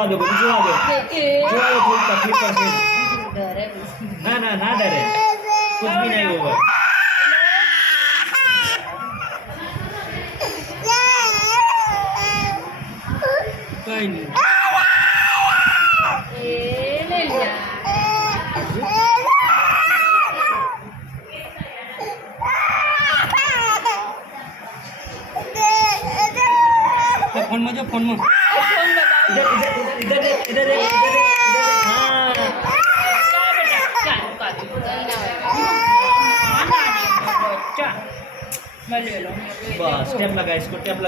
જોવા દો બધું જોવા દો થોડી તકલીફ પડશે डरे ना ना ना डरे कुछ भी नहीं होगा कोई नहीं ए ले लिया फोन में जो फोन में फोन इधर इधर इधर इधर हाँ ચાલ કાચું मैं ले लो बस टेप लगा इसको टेप